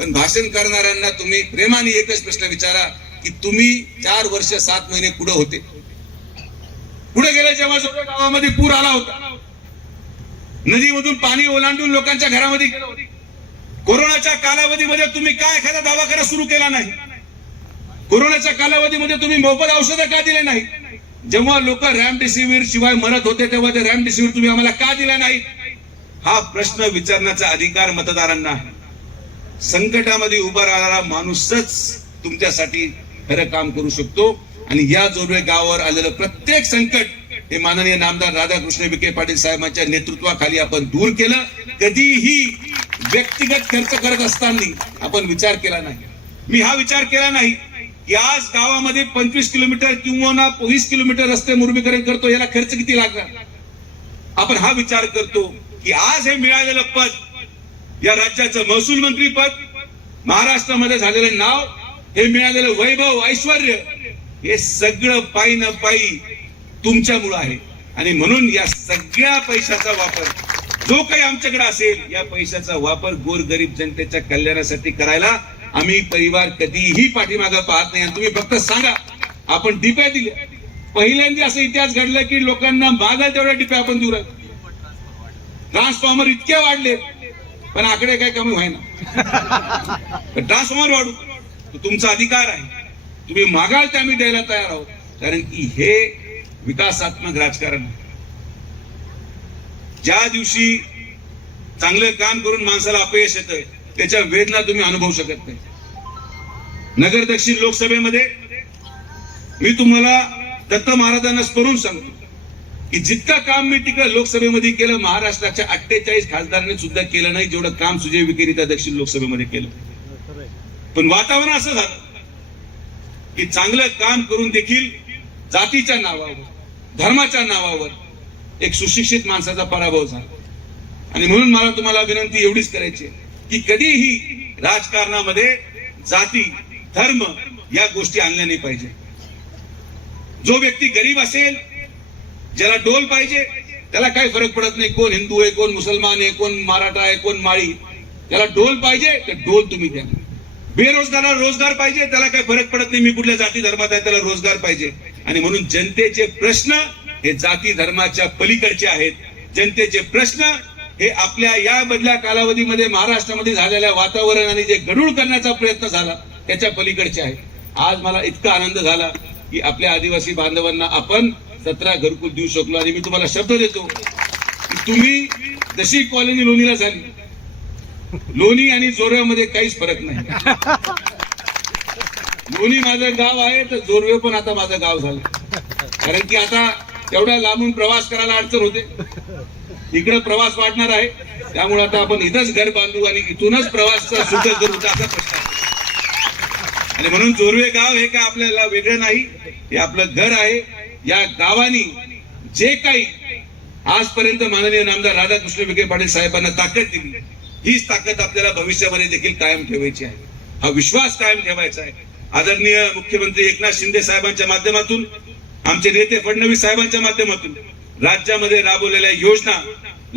पण भाषण करणाऱ्यांना तुम्ही प्रेमाने एकच प्रश्न विचारा की तुम्ही चार वर्ष सात महिने पुढे होते पुढे गेले जेव्हा गावामध्ये पूर आला होता नदीमधून पाणी ओलांडून लोकांच्या घरामध्ये कोरोनाच्या कालावधीमध्ये तुम्ही काय एखादा करा सुरू केला नाही कोरोनाच्या कालावधीमध्ये तुम्ही मोफत औषधं का दिले नाही जेव्हा लोक रेमडेसिवीर शिवाय मरत होते तेव्हा ते रेमडेसिवीर तुम्ही आम्हाला का दिला नाही हा प्रश्न विचारण्याचा अधिकार मतदारांना आहे संकटामध्ये उभा राहणारा माणूसच तुमच्यासाठी खरं काम करू शकतो आणि या जोडवे गावावर आलेलं प्रत्येक संकट हे माननीय नामदार राधाकृष्ण विखे पाटील साहेबांच्या नेतृत्वाखाली आपण दूर केलं कधीही व्यक्तिगत खर्च करत असताना आपण विचार केला नाही मी हा विचार केला नाही की आज गावामध्ये पंचवीस किलोमीटर किंवा ना वीस किलोमीटर रस्ते मुरबीकरण करतो याला खर्च किती लागणार आपण हा विचार करतो की आज हे मिळालेलं पद या राज्याचं महसूल मंत्री पद महाराष्ट्रामध्ये झालेलं नाव हे मिळालेलं वैभव ऐश्वर हे सगळं पायी न पायी तुमच्यामुळं आहे आणि म्हणून या सगळ्या पैशाचा वापर जो काही आमच्याकडे असेल या पैशाचा वापर गोरगरीब जनतेच्या कल्याणासाठी करायला आम्ही परिवार कधीही पाठीमागा पाहत नाही आणि तुम्ही फक्त सांगा आपण डिप्या दिल्या पहिल्यांदा असं इतिहास घडला की लोकांना मागा तेवढ्या डिप्या आपण देऊ ट्रान्सफॉर्मर इतके वाढले पण आकडे काय कमी व्हायना ट्रान्सफॉर्मर वाढू तो तुमचा अधिकार आहे तुम्ही मागाल ते आम्ही द्यायला तयार आहोत कारण की हे विकासात्मक राजकारण ज्या दिवशी चांगलं काम करून माणसाला अपयश येतंय त्याच्या वेदना तुम्ही अनुभवू शकत नाही नगर दक्षिण लोकसभेमध्ये मी तुम्हाला दत्त महाराजांना स्मरून सांगतो की जितका काम मी तिकडे लोकसभेमध्ये केलं महाराष्ट्राच्या अठ्ठेचाळीस खासदारांनी सुद्धा केलं नाही जेवढं काम सुजय विकेरिता दक्षिण लोकसभेमध्ये केलं पण वातावरण असं झालं की चांगलं काम करून देखील जातीच्या नावावर धर्माच्या नावावर एक सुशिक्षित माणसाचा पराभव झाला आणि म्हणून मला तुम्हाला विनंती एवढीच करायची की कधीही राजकारणामध्ये जाती धर्म या गोष्टी आणल्या नाही पाहिजे जो व्यक्ती गरीब असेल ज्याला डोल पाहिजे त्याला काही फरक पडत नाही कोण हिंदू आहे कोण मुसलमान आहे कोण मराठा आहे कोण माळी त्याला डोल पाहिजे तर डोल तुम्ही द्या बेरोजगाराला रोजगार पाहिजे त्याला काही फरक पडत नाही मी कुठल्या जाती धर्मात आहे त्याला रोजगार पाहिजे आणि म्हणून जनतेचे प्रश्न हे जाती धर्माच्या पलीकडचे आहेत जनतेचे प्रश्न हे आपल्या या बदल्या कालावधीमध्ये महाराष्ट्रामध्ये झालेल्या आणि जे गडूळ करण्याचा प्रयत्न झाला त्याच्या पलीकडचे आहे आज मला इतका आनंद झाला की आपल्या आदिवासी बांधवांना आपण सतरा घरकुल देऊ शकलो आणि मी तुम्हाला शब्द देतो की तुम्ही जशी कॉलनी लोणीला झाली लोणी आणि जोरव्यामध्ये काहीच फरक नाही लोणी माझं गाव आहे तर जोरवे पण आता माझं गाव झालं कारण की आता तेवढ्या लांबून प्रवास करायला अडचण होते इकडे प्रवास वाढणार आहे त्यामुळे आता आपण इथंच घर बांधू आणि इथूनच प्रवास सुद्धा करू असा आणि म्हणून चोरवे गाव हे काय आपल्याला वेगळं नाही हे आपलं घर आहे या गावानी जे काही आजपर्यंत माननीय नामदार राधाकृष्ण विखे पाटील साहेबांना ताकद दिली हीच ताकद आपल्याला भविष्यामध्ये देखील कायम ठेवायची आहे हा विश्वास कायम ठेवायचा आहे आदरणीय मुख्यमंत्री एकनाथ शिंदे साहेबांच्या माध्यमातून आमचे नेते फडणवीस साहेबांच्या माध्यमातून राज्यामध्ये राबवलेल्या योजना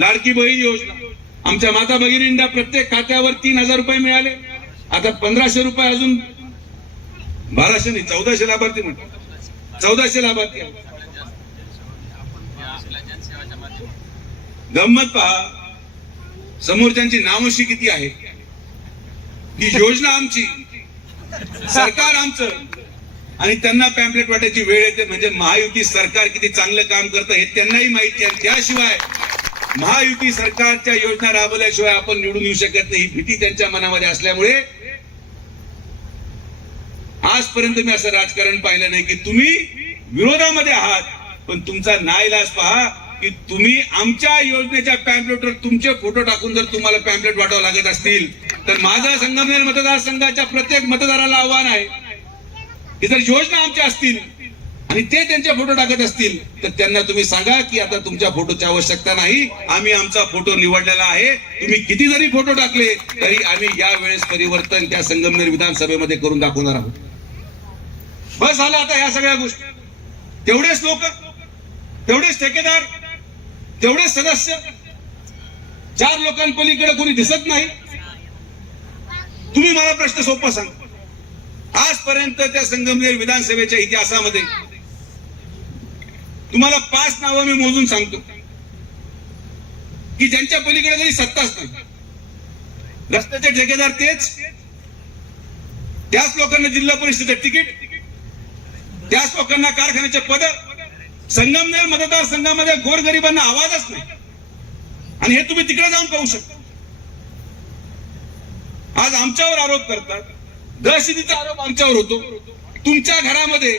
लाडकी बहीण योजना आमच्या माता भगिनींना प्रत्येक खात्यावर तीन हजार रुपये मिळाले आता पंधराशे रुपये अजून बाराशे नाही चौदाशे लाभार्थी म्हणतो चौदाशे लाभार्थी गंमत पहा समोरच्यांची नावशी किती आहे ही योजना आमची सरकार आमचं आणि त्यांना पॅम्पलेट वाटायची वेळ येते म्हणजे महायुती सरकार किती चांगलं काम करतं हे त्यांनाही माहिती आहे त्याशिवाय महायुती सरकारच्या योजना राबवल्याशिवाय आपण निवडून येऊ शकत नाही ही भीती त्यांच्या मनामध्ये असल्यामुळे आजपर्यंत मी असं राजकारण पाहिलं नाही की तुम्ही विरोधामध्ये आहात पण तुमचा नाईलाज पहा की तुम्ही आमच्या योजनेच्या पॅम्पलेटवर तुमचे फोटो टाकून जर तुम्हाला पॅम्पलेट वाटावं लागत असतील तर माझा संगमनेर मतदारसंघाच्या प्रत्येक मतदाराला आव्हान आहे की जर योजना आमच्या असतील आणि ते त्यांचे फोटो टाकत असतील तर त्यांना तुम्ही सांगा की आता तुमच्या फोटोची आवश्यकता नाही आम्ही आमचा फोटो निवडलेला आहे तुम्ही किती जरी फोटो टाकले तरी आम्ही या वेळेस परिवर्तन त्या संगमनेर विधानसभेमध्ये करून दाखवणार आहोत बस आला आता ह्या सगळ्या गोष्टी तेवढेच लोक तेवढेच ठेकेदार तेवढेच सदस्य चार लोकांपलीकडे कोणी दिसत नाही तुम्ही मला प्रश्न सोपा सांग आजपर्यंत त्या संगमनेर विधानसभेच्या इतिहासामध्ये तुम्हाला पाच नावं मी मोजून सांगतो की ज्यांच्या पलीकडे जरी सत्ताच नाही रस्त्याचे ठेकेदार तेच त्याच लोकांना जिल्हा परिषदेत तिकीट त्याच लोकांना कारखान्याचे पद संगमनेर मतदारसंघामध्ये गोरगरिबांना आवाजच नाही आणि हे तुम्ही तिकडे जाऊन पाहू शकता आज आमच्यावर आरोप करतात दहशतीचा आरोप आमच्यावर होतो तुमच्या घरामध्ये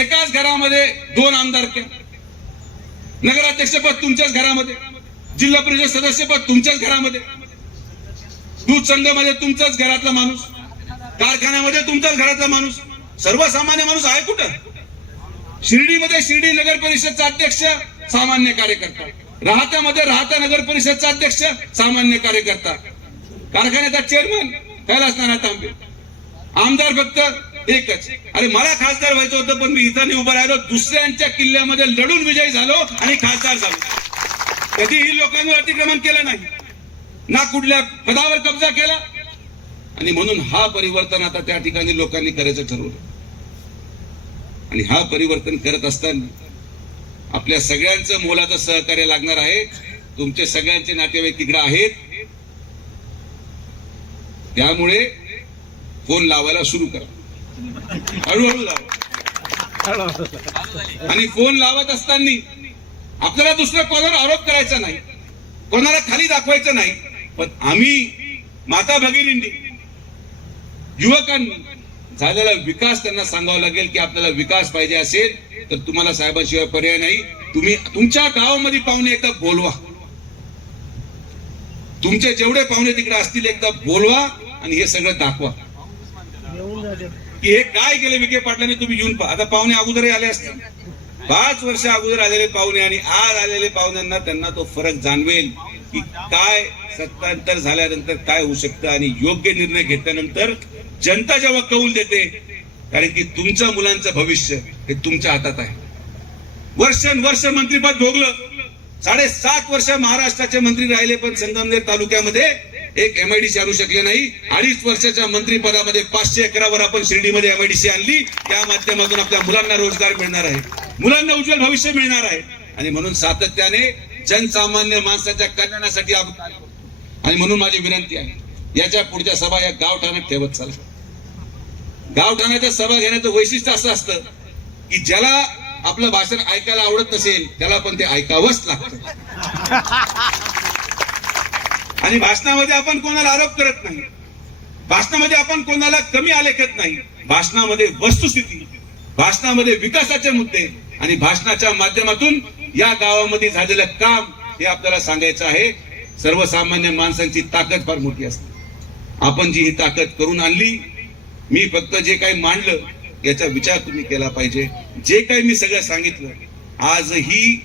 एकाच घरामध्ये दोन आमदार नगराध्यक्षपद तुमच्याच घरामध्ये जिल्हा परिषद सदस्यपद तुमच्याच घरामध्ये दूध संघामध्ये तुमचाच घरातला माणूस कारखान्यामध्ये तुमचाच घरातला माणूस सर्वसामान्य माणूस आहे कुठं शिर्डीमध्ये शिर्डी नगर परिषदचा अध्यक्ष सामान्य कार्यकर्ता राहत्यामध्ये राहता नगर परिषदचा अध्यक्ष सामान्य कार्यकर्ता कारखान्याचा चेअरमन कैलास नाना तांबे आमदार फक्त एकच अरे मला खासदार व्हायचं होतं पण मी इथं उभं राहिलो दुसऱ्यांच्या किल्ल्यामध्ये लढून विजयी झालो आणि खासदार झालो कधीही लोकांवर अतिक्रमण केलं नाही ना कुठल्या पदावर कब्जा केला आणि म्हणून हा परिवर्तन आता त्या ठिकाणी लोकांनी करायचं ठरवलं आणि हा परिवर्तन करत असताना आपल्या सगळ्यांचं मोलाचं सहकार्य लागणार आहे तुमचे सगळ्यांचे नातेवाईक तिकडे आहेत त्यामुळे फोन लावायला सुरू करा हळूहळू लावा आणि फोन लावत असताना आपल्याला दुसऱ्या कोणावर आरोप करायचा नाही कोणाला खाली दाखवायचं नाही पण आम्ही माता भगिनींनी युवकांनी झालेला विकास त्यांना सांगावा लागेल की आपल्याला विकास पाहिजे असेल तर तुम्हाला साहेबांशिवाय पर्याय नाही तुम्ही तुमच्या गावामध्ये पाहुणे एकदा बोलवा तुमचे जेवढे पाहुणे तिकडे असतील एकदा बोलवा आणि हे सगळं दाखवा की हे काय केले विखे पाटलांनी तुम्ही येऊन पहा आता पाहुणे अगोदर आले असतील पाच वर्ष अगोदर आलेले पाहुणे आणि आज आलेले पाहुण्यांना त्यांना तो फरक जाणवेल की काय सत्तांतर झाल्यानंतर काय होऊ शकतं आणि योग्य निर्णय घेतल्यानंतर जनता जेव्हा कौल देते कारण की तुमचं मुलांचं भविष्य हे तुमच्या हातात आहे वर्षन वर्ष मंत्रीपद भोगलं साडेसात वर्ष महाराष्ट्राचे मंत्री राहिले पण संगमनेर तालुक्यामध्ये एक एमआयडीसी आणू शकले नाही अडीच वर्षाच्या मंत्रीपदामध्ये पाचशे एकरावर आपण मध्ये एमआयडीसी आणली त्या माध्यमातून आपल्या मुलांना रोजगार मिळणार आहे मुलांना उज्ज्वल भविष्य मिळणार आहे आणि म्हणून सातत्याने जनसामान्य माणसाच्या कल्याणासाठी आपण आणि म्हणून माझी विनंती आहे याच्या पुढच्या सभा या गाव ठाण्यात ठेवत चालत गाव सभा घेण्याचं वैशिष्ट्य असं असतं की ज्याला आपलं भाषण ऐकायला आवडत नसेल त्याला पण ते ऐकावंच लागत आणि भाषणामध्ये आपण कोणाला आरोप करत नाही भाषणामध्ये आपण कोणाला कमी आलेखत नाही भाषणामध्ये वस्तुस्थिती भाषणामध्ये विकासाचे मुद्दे आणि भाषणाच्या माध्यमातून या गावामध्ये झालेलं काम हे आपल्याला सांगायचं आहे सर्वसामान्य माणसांची ताकद फार मोठी असते आपण जी ही ताकद करून आणली मी फक्त जे काही मांडलं याचा विचार तुम्ही केला पाहिजे जे काही मी सगळं सांगितलं आजही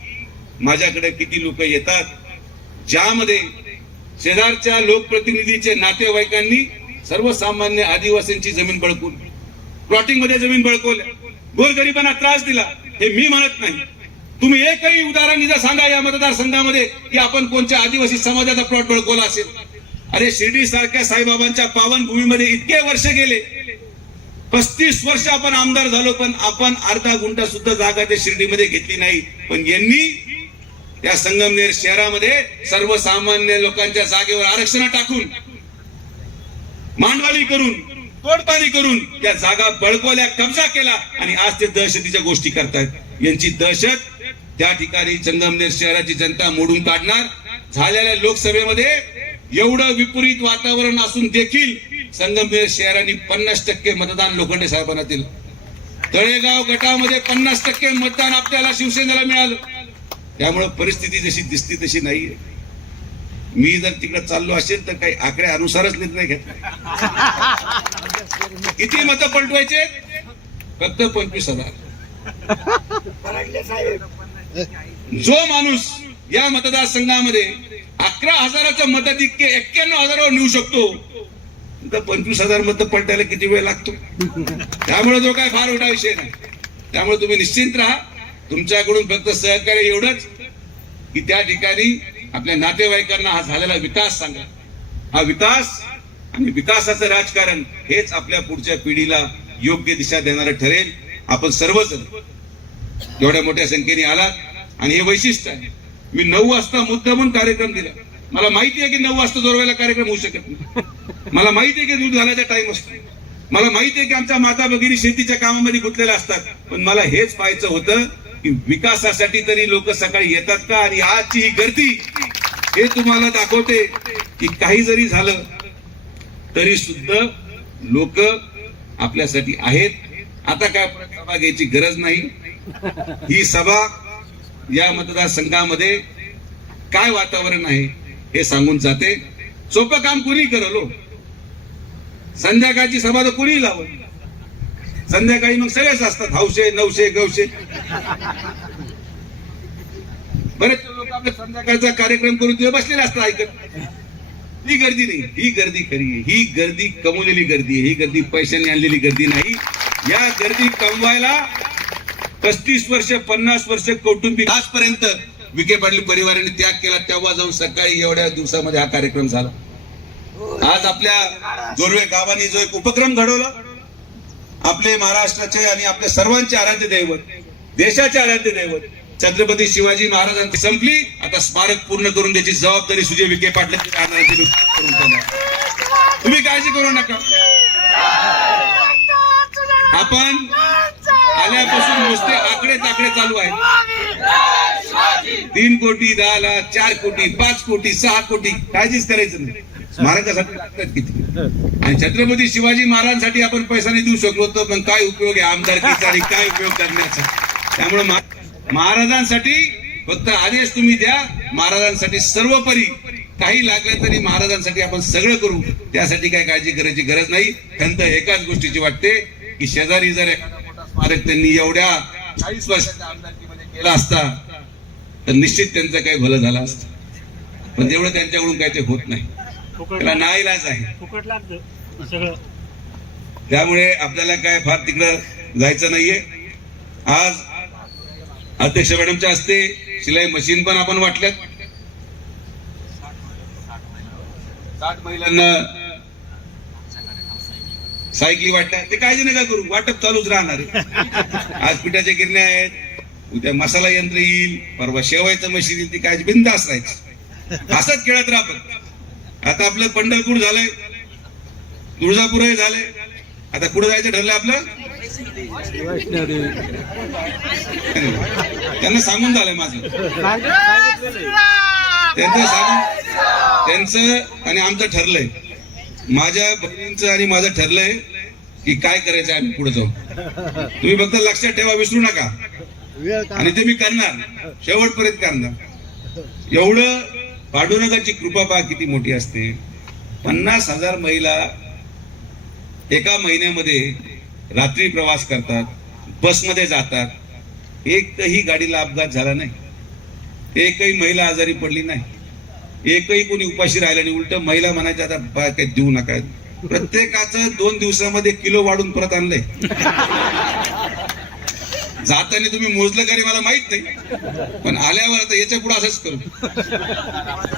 माझ्याकडे किती लोक येतात ज्यामध्ये शेजारच्या लोकप्रतिनिधीचे नातेवाईकांनी सर्वसामान्य आदिवासींची जमीन बळकून प्लॉटिंग मध्ये जमीन बळकवल्या गोरगरिबांना त्रास दिला हे मी म्हणत नाही तुम्ही एकही उदाहरण सांगा या मतदारसंघामध्ये की आपण कोणत्या आदिवासी समाजाचा प्लॉट बळकवला असेल अरे शिर्डी सारख्या साईबाबांच्या पावन भूमीमध्ये इतके वर्ष गेले पस्तीस वर्ष आपण आमदार झालो पण आपण अर्धा गुंठा सुद्धा जागा त्या शिर्डीमध्ये घेतली नाही पण यांनी त्या संगमनेर शहरामध्ये सर्वसामान्य लोकांच्या जागेवर आरक्षण टाकून मांडवाली करून तोडपाणी करून त्या जागा बळकवल्या कब्जा केला आणि आज ते दहशतीच्या गोष्टी करतायत यांची दहशत त्या ठिकाणी संगमनेर शहराची जनता मोडून काढणार झालेल्या लोकसभेमध्ये एवढं विपरीत वातावरण असून देखील संगमनेर शहरांनी पन्नास टक्के मतदान लोखंडे साहेबांना दिलं तळेगाव गटामध्ये पन्नास टक्के मतदान आपल्याला शिवसेनेला मिळालं त्यामुळे परिस्थिती जशी दिसती तशी नाहीये मी जर तिकडे चाललो असेल तर काही आकड्या अनुसारच निर्णय घेतला किती मतं पलटवायचे फक्त पंचवीस हजार जो माणूस या मतदारसंघामध्ये अकरा हजाराचं इतके एक्क्याण्णव हजारावर नेऊ शकतो तर पंचवीस हजार मत पलटायला किती वेळ लागतो त्यामुळे जो काय फार मोठा विषय नाही त्यामुळे तुम्ही निश्चिंत राहा तुमच्याकडून फक्त सहकार्य एवढंच की त्या ठिकाणी आपल्या नातेवाईकांना हा झालेला विकास सांगा हा विकास आणि विकासाचं राजकारण हेच आपल्या पुढच्या पिढीला योग्य दिशा देणारं ठरेल आपण सर्वजण एवढ्या मोठ्या संख्येने आलात आणि हे वैशिष्ट्य आहे मी नऊ वाजता मुद्दामून कार्यक्रम दिला मला माहिती आहे की नऊ वाजता जोरवायला कार्यक्रम होऊ शकत नाही मला माहिती आहे की दूध घालायचा टाइम असतो मला माहिती आहे की आमच्या माता भगिनी शेतीच्या कामामध्ये गुंतलेल्या असतात पण मला हेच पाहायचं होतं की विकासासाठी तरी लोक सकाळी येतात का आणि आजची ही गर्दी हे तुम्हाला दाखवते की काही जरी झालं तरी सुद्धा लोक आपल्यासाठी आहेत आता काय सभा घ्यायची गरज नाही ही सभा या मतदारसंघामध्ये काय वातावरण आहे हे सांगून जाते सोपं काम कुणी करलो हो? संध्याकाळची सभा तर कुणी लाव संध्याकाळी मग सगळेच असतात हौशे नऊशे गवशे बरेच लोक आपल्या संध्याकाळचा कार्यक्रम करून तिथे बसलेले असतात ऐकत ही गर्दी नाही ही गर्दी खरी आहे ही गर्दी कमवलेली गर्दी आहे ही गर्दी पैशाने आणलेली गर्दी नाही या गर्दी कमवायला पस्तीस वर्ष पन्नास वर्ष कौटुंबिक आजपर्यंत विखे पाटील परिवाराने त्याग केला तेव्हा जाऊन सकाळी एवढ्या दिवसामध्ये हा कार्यक्रम झाला आज आपल्या जोरवे गावाने जो एक उपक्रम घडवला आपले महाराष्ट्राचे आणि आपल्या सर्वांचे आराध्य दैवत देशाचे आराध्य दैवत छत्रपती शिवाजी महाराजांची संपली आता स्मारक पूर्ण करून त्याची जबाबदारी सुजय विखे पाटील तुम्ही काळजी करू नका आपण आल्यापासून नुसते आकडे ताकडे चालू आहेत तीन कोटी दहा लाख चार कोटी पाच कोटी सहा कोटी काळजीच करायचं नाही महाराजांसाठी आणि छत्रपती शिवाजी महाराजांसाठी आपण पैसा नाही देऊ शकलो तर पण काय उपयोग आहे आमदार काय उपयोग करण्याचा त्यामुळे महाराजांसाठी फक्त आदेश तुम्ही द्या महाराजांसाठी सर्वपरी काही लागलं तरी महाराजांसाठी आपण सगळं करू त्यासाठी काय काळजी करायची गरज नाही खंत एकाच गोष्टीची वाटते की शेजारी जर स्मारक त्यांनी एवढ्या चाळीस वर्षाच्या आमदारकीमध्ये केला असता तर निश्चित त्यांचं काही भलं झालं असत पण तेवढं त्यांच्याकडून काही ते होत नाही त्याला नाईलाज आहे त्यामुळे आपल्याला काय फार तिकडं जायचं नाहीये आज अध्यक्ष मॅडमच्या हस्ते शिलाई मशीन पण आपण वाटल्यात साठ महिलांना सायकली वाटल्या ते काळजी नका करू वाटप चालूच राहणार आज पिठाच्या गिरण्या आहेत उद्या मसाला यंत्र येईल परवा शेवायचं मशीन येईल ती काळजी बिंद असायची असंच खेळत आपण आता आपलं पंढरपूर झालंय हे झालंय आता कुठं जायचं ठरलं आपलं त्यांना सांगून झालंय माझं त्यांचं सांगून त्यांचं आणि आमचं ठरलंय माझ्या बहिणींचं आणि माझं ठरलंय की काय करायचं आहे पुढे जाऊन तुम्ही फक्त लक्षात ठेवा विसरू नका आणि ते मी करणार शेवटपर्यंत करणार एवढं पाडुनगाची कृपा पहा किती मोठी असते पन्नास हजार महिला एका महिन्यामध्ये रात्री प्रवास करतात बसमध्ये जातात एकही गाडीला अपघात झाला नाही एकही महिला आजारी पडली नाही एकही कोणी उपाशी राहिला नाही उलट महिला म्हणायच्या आता काही देऊ नका प्रत्येकाचं दोन दिवसामध्ये किलो वाढून परत आणलंय जाताना तुम्ही मोजलं घरी मला माहित नाही पण आल्यावर आता याच्या पुढे असंच करू